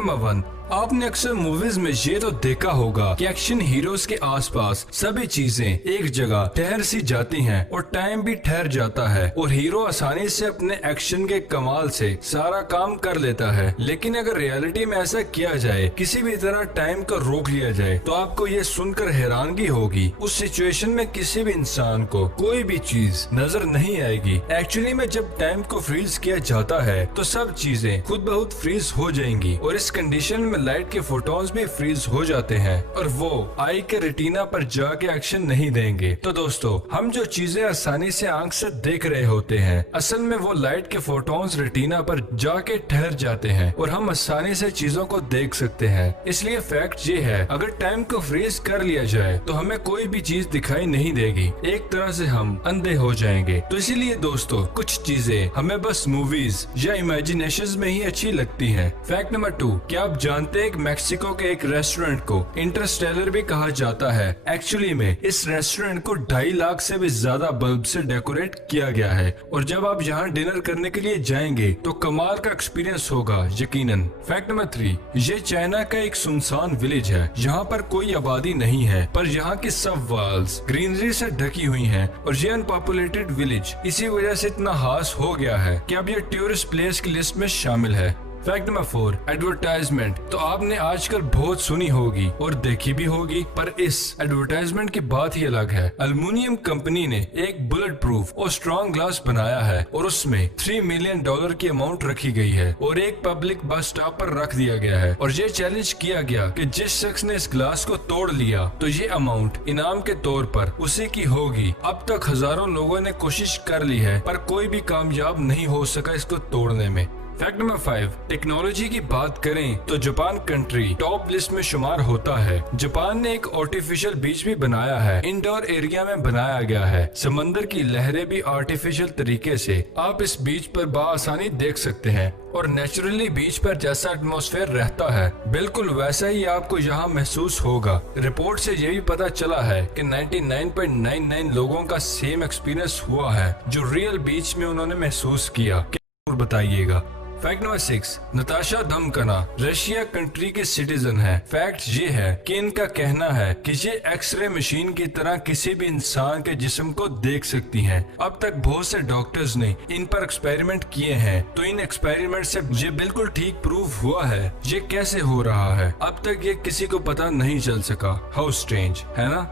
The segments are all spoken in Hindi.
नंबर 1, आपने अक्सर मूवीज में ये तो देखा होगा कि एक्शन हीरोज के आसपास सभी चीजें एक जगह ठहर सी जाती हैं और टाइम भी ठहर जाता है और हीरो आसानी से अपने एक्शन के कमाल से सारा काम कर लेता है। लेकिन अगर रियलिटी में ऐसा किया जाए, किसी भी तरह टाइम को रोक लिया जाए, तो आपको ये सुनकर हैरानगी होगी। उस सिचुएशन में किसी भी इंसान को कोई भी चीज नजर नहीं आएगी। एक्चुअली में जब टाइम को फ्रीज किया जाता है तो सब चीजें खुद बहुत फ्रीज हो जाएंगी और इस कंडीशन में लाइट के फोटॉन्स भी फ्रीज हो जाते हैं और वो आई के रेटिना पर जाके एक्शन नहीं देंगे। तो दोस्तों, हम जो चीजें आसानी से आंख से देख रहे होते हैं, असल में वो लाइट के फोटॉन्स रेटिना पर जाके ठहर जाते हैं और हम आसानी से चीजों को देख सकते हैं। इसलिए फैक्ट ये है, अगर टाइम को फ्रीज कर लिया जाए तो हमें कोई भी चीज दिखाई नहीं देगी। एक तरह से हम अंधे हो जाएंगे। तो इसीलिए दोस्तों, कुछ चीजें हमें बस मूवीज या इमेजिनेशन में ही अच्छी लगती हैं। फैक्ट नंबर 2, क्या आप जानते हैं मेक्सिको के एक रेस्टोरेंट को इंटरस्टेलर भी कहा जाता है। एक्चुअली में इस रेस्टोरेंट को 2.5 लाख से भी ज्यादा बल्ब से डेकोरेट किया गया है और जब आप यहाँ डिनर करने के लिए जाएंगे तो कमाल का एक्सपीरियंस होगा यकीनन। फैक्ट नंबर 3, ये चाइना का एक सुनसान विलेज है। यहाँ पर कोई आबादी नहीं है, पर यहाँ की सब वॉल्स ग्रीनरी से ढकी हुई हैं और ये अनपॉपुलेटेड विलेज इसी वजह से इतना खास हो गया है कि अब ये टूरिस्ट प्लेस की लिस्ट में शामिल है। Fact number 4, advertisement. तो आपने आजकल बहुत सुनी होगी और देखी भी होगी, पर इस एडवर्टाइजमेंट की बात ही अलग है। एल्युमिनियम कंपनी ने एक बुलेट प्रूफ और स्ट्रॉन्ग ग्लास बनाया है और उसमें $3 मिलियन की अमाउंट रखी गई है और एक पब्लिक बस स्टॉप पर रख दिया गया है और ये चैलेंज किया गया कि जिस शख्स ने इस ग्लास को तोड़ लिया तो ये अमाउंट इनाम के तौर पर उसी की होगी। अब तक हजारों लोगों ने कोशिश कर ली है, पर कोई भी कामयाब नहीं हो सका इसको तोड़ने में। फैक्ट नंबर 5, टेक्नोलॉजी की बात करें तो जापान कंट्री टॉप लिस्ट में शुमार होता है। जापान ने एक आर्टिफिशियल बीच भी बनाया है, इंडोर एरिया में बनाया गया है। समंदर की लहरें भी आर्टिफिशियल तरीके से आप इस बीच पर बआसानी देख सकते हैं और नेचुरली बीच पर जैसा एटमॉस्फेयर रहता है, बिल्कुल वैसा ही आपको यहाँ महसूस होगा। रिपोर्ट से ये भी पता चला है कि 99.99 लोगों का सेम एक्सपीरियंस हुआ है जो रियल बीच में उन्होंने महसूस किया। बताइएगा। फैक्ट नंबर 6, नताशा दमकना रशिया कंट्री के सिटीजन है। फैक्ट ये है कि इनका कहना है कि ये एक्सरे मशीन की तरह किसी भी इंसान के जिस्म को देख सकती हैं। अब तक बहुत से डॉक्टर्स ने इन पर एक्सपेरिमेंट किए हैं, तो इन एक्सपेरिमेंट से ये बिल्कुल ठीक प्रूफ हुआ है। ये कैसे हो रहा है, अब तक ये किसी को पता नहीं चल सका। हाउ स्ट्रेंज है ना।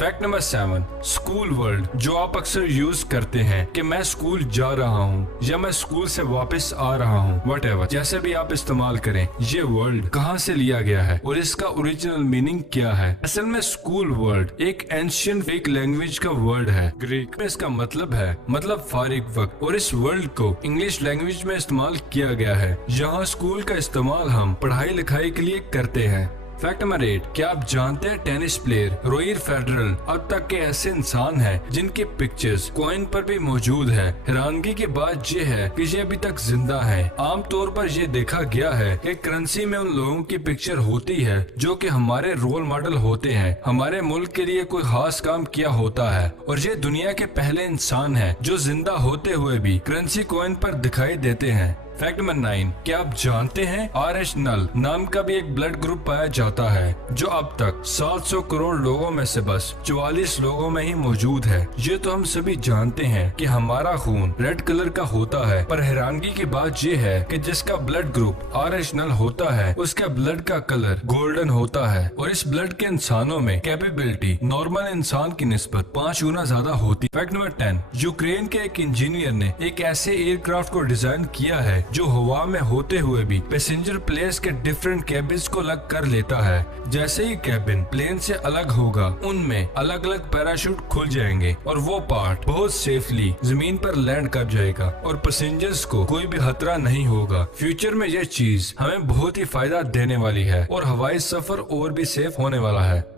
Fact number 7, school world. जो आप अक्सर यूज करते हैं कि मैं स्कूल जा रहा हूँ या मैं स्कूल से वापस आ रहा हूँ, व्हाटएवर, जैसे भी आप इस्तेमाल करें, ये वर्ल्ड कहाँ से लिया गया है और इसका ओरिजिनल मीनिंग क्या है। असल में स्कूल वर्ल्ड एक एंशिएंट ग्रीक लैंग्वेज का वर्ड है। ग्रीक में इसका मतलब फारिग वक्त, और इस वर्ल्ड को इंग्लिश लैंग्वेज में इस्तेमाल किया गया है। यहाँ स्कूल का इस्तेमाल हम पढ़ाई लिखाई के लिए करते हैं। फैक्ट नंबर 8, क्या आप जानते हैं टेनिस प्लेयर रोजर फेडरर अब तक के ऐसे इंसान हैं जिनकी पिक्चर्स कॉइन पर भी मौजूद है। हैरानगी की बात यह है कि ये अभी तक जिंदा है। आमतौर पर यह देखा गया है कि करेंसी में उन लोगों की पिक्चर होती है जो कि हमारे रोल मॉडल होते हैं, हमारे मुल्क के लिए कोई खास काम किया होता है, और ये दुनिया के पहले इंसान है जो जिंदा होते हुए भी करेंसी कॉइन पर दिखाई देते हैं। फैक्ट नंबर 9, क्या आप जानते हैं RH नल नाम का भी एक ब्लड ग्रुप पाया जाता है जो अब तक 700 करोड़ लोगों में से बस 44 लोगों में ही मौजूद है। ये तो हम सभी जानते हैं कि हमारा खून रेड कलर का होता है, पर हैरानगी की बात ये है कि जिसका ब्लड ग्रुप RH नल होता है उसका ब्लड का कलर गोल्डन होता है और इस ब्लड के इंसानों में कैपेबिलिटी नॉर्मल इंसान की निस्बत 5 गुना ज्यादा होती। फैक्ट नंबर 10, यूक्रेन के एक इंजीनियर ने एक ऐसे एयरक्राफ्ट को डिजाइन किया है जो हवा में होते हुए भी पैसेंजर प्लेस के डिफरेंट कैबिन्स को अलग कर लेता है। जैसे ही कैबिन प्लेन से अलग होगा, उनमें अलग अलग पैराशूट खुल जाएंगे और वो पार्ट बहुत सेफली जमीन पर लैंड कर जाएगा और पैसेंजर्स को कोई भी खतरा नहीं होगा। फ्यूचर में ये चीज हमें बहुत ही फायदा देने वाली है और हवाई सफर और भी सेफ होने वाला है।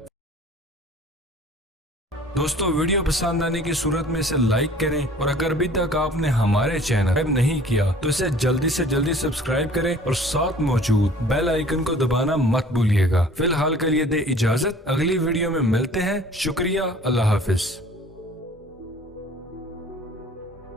दोस्तों, वीडियो पसंद आने की सूरत में इसे लाइक करें और अगर अभी तक आपने हमारे चैनल नहीं किया तो इसे जल्दी से जल्दी सब्सक्राइब करें और साथ मौजूद बेल आइकन को दबाना मत भूलिएगा। फिलहाल के लिए दे इजाजत, अगली वीडियो में मिलते हैं। शुक्रिया, अल्लाह हाफिज।